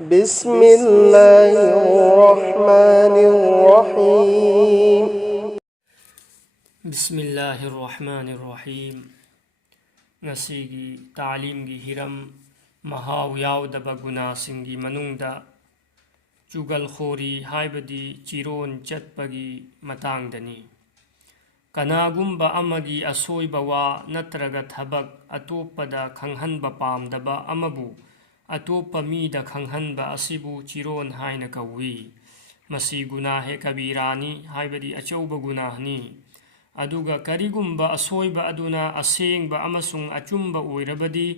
بسم الله الرحمن الرحيم بسم الله الرحمن الرحيم نسيجي تعليمي هرم مهاو ياودب گناسنگي منungda جوگل خوري هايبدي چيرون چتپگي متاڭدني كناگुम्बा أمگي أسويبا وا نترگا थबक أتوپدا खंगहनबा पामदबा أمبु أتوپا ميدا खंगहनबा أسيبु چيرون هاينا كوي مسي گناه كبيراني هايبدي أچوبا گناهني أدوغا كريگुम्बा أسويبا أدونا أسينگبا أمسung أچुम्बا أويربدي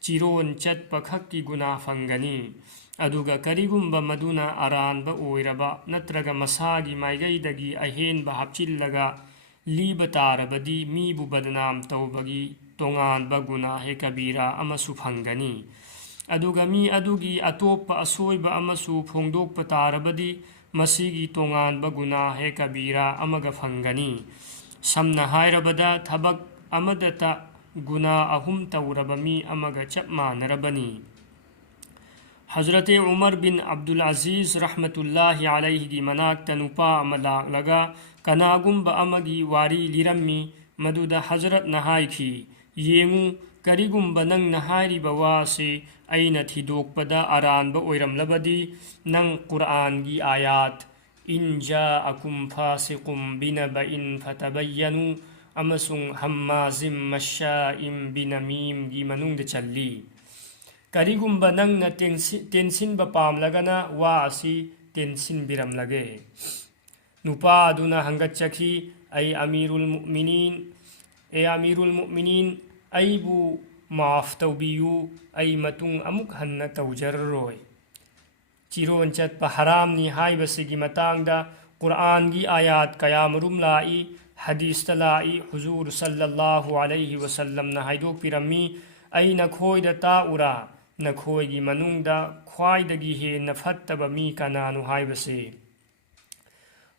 چيرون چتپا خكي گناه فنگني أدوغا كريگुम्बा مدونا أرانبا أويربا نترگا مساگي مايگيدگي أهينبا حبچلگا leap तारबदी मीबु बदनाम तौबगी तोंगानबा गुनाहे कबीरा अमसु फंगनी अदुगा मी अदुगी अतोप असोइबा अमसु फोंगदोकपा तारबदी मसीगी तोंगानबा गुनाहे कबीरा अमगा फंगनी समना हायरबदा थबक अमदता गुना अहुम तौरबा मी अमगा चप मानरबनी हजरत उमर बिन अब्दुल अजीज रहमतुल्लाहि अलैहि की मनाक्ता नुपा अमा लाक्लगा कनागुम्बा अमगी वारी लिरम्मी मदुदा हजरत नहायखी येंगु करिगुम्बा नंग नहायरिबा वासे अइना थिदोकपदा अरानबा ओइरमलबदी नंग कुरान की आयात इन जाअकुम फासिकुम बिनबइन फतबय्यनु अमसुंग हम्माजिम मश्शाइम बिनमीम की मनुंगदा चल्ली करिगुम्बा नंगना तेंसिनबा पामलगना वा असि तेंसिनबिरमलगे नुपा अदुना हंगच्चखी अमीरुल मुमिनीन अईबु माफ तौबियु अई मतुंग अमुक हन्ना तौजररोय चिरोन चतपा हरामनी हाइबसिगी मतांगदा कुरान की आयात कयामरुम लाई हदीस लाई हुजूर सल्लल्लाहु अलैहि वसल्लम ना हाइदोकपिरम्मी अई नखोयदा ताउरा नखोयगी मनुंगदा ख्वाइदगी हेन्ना फत्तबा मी कनानु हाइबसे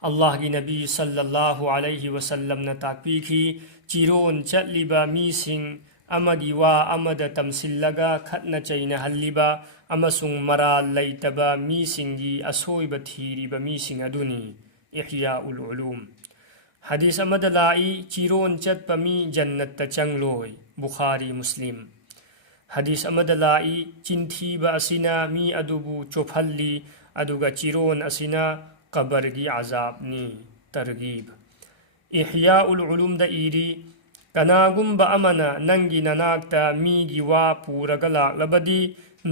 अल्लाह की नबी सल्लल्लाहु अलैहि वसल्लम न ताकपीखी चिरोन चटलिबा मीसिंग अमगी वा अमदा तमसिल्लगा खतना चैना हल्लिबा अमसुंग मराल लैतबा मीसिंगी असोइबा थीरिबा मीसिंग अदुनी इह्याउल उलूम हदीस अमदा लाई चिरोन चटपा मी जन्नत चंगलोय बुखारी मुस्लिम हदीस अमदा लाई चिंथीबा असिना मी अदुबु चोफल्ली अदुगा चिरोन असिना कबर की आजाबनी तरगीब इह्याउल उलूम दा इरी कनागुम्बा अमना नंगी ननाक्ता मीगी वा पूरगा लाक्लबदी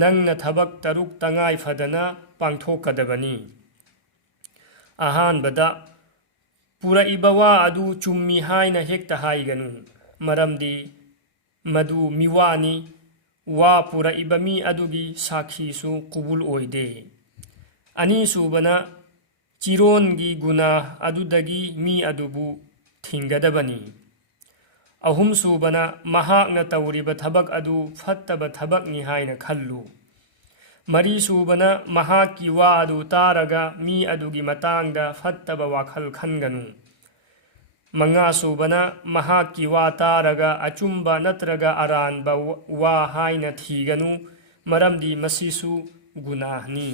नंगना थबक तरुक तंगाई फदना पांथोकदबनी अहानबदा पुरइबा वा अदु चुम्मी हाइना हेक्ता हाइगनु मरमदी मदु मिवानी वा पुरइबा मी अदुगी साखीसु कुबुल ओइदे अनि सुबना चिरोन की गुना अदुदगी मी अदुबु थिंगदबनी अहुम सुबना महाक्ना तौरिबा थबक अदु फत्तबा थबकनी हाइना खल्लु मरी सुबना महाकी वा अदु तारगा मी अदुगी मतांगदा फत्तबा वाखल खनगनु मंगा सुबना महाकी वा तारगा अचुम्बा नत्रगा अरानबा वा हाइना थीगनु मरमदी मसीसु गुनाहनी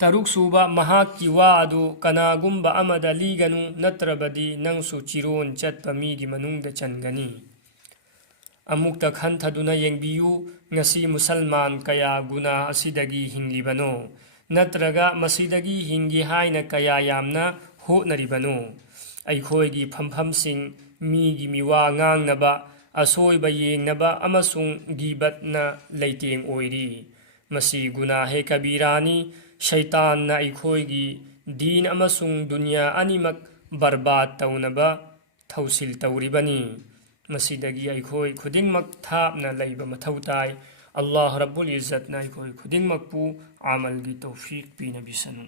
तरुक सूबा महाकी वा अदु कनागुम्बा अमदा लीगनु नत्रबदी नंगसु चिरोन चतपा मीगी मनुंगदा चनगनी अमुक्ता खंथदुना येंगबियु ngasi मुसलमान कया गुना असिदगी हिंगलिबनो नत्रगा मसिदगी हिंगी हाइना कया यामना होनरिबनो अइखोयगी फमफमसिंग मीगी मिवा ngangnaba असोइबा येंगनबा अमसुंग गिबतना लैतेंग ओइरी मसी गुनाहे कबीरानी शैतान ना अइखोयगी दीन अमसुंग दुनिया अनिमक बर्बाद तौनबा थौसिल तौरिबनी मसीदगी अइखोय खुदिंगमक थापना लैबा मथौ ताय अल्लाह रब्बुल इज्जत ना अइखोय खुदिंगमकपु आमल की तौफीक पीना बिसनु।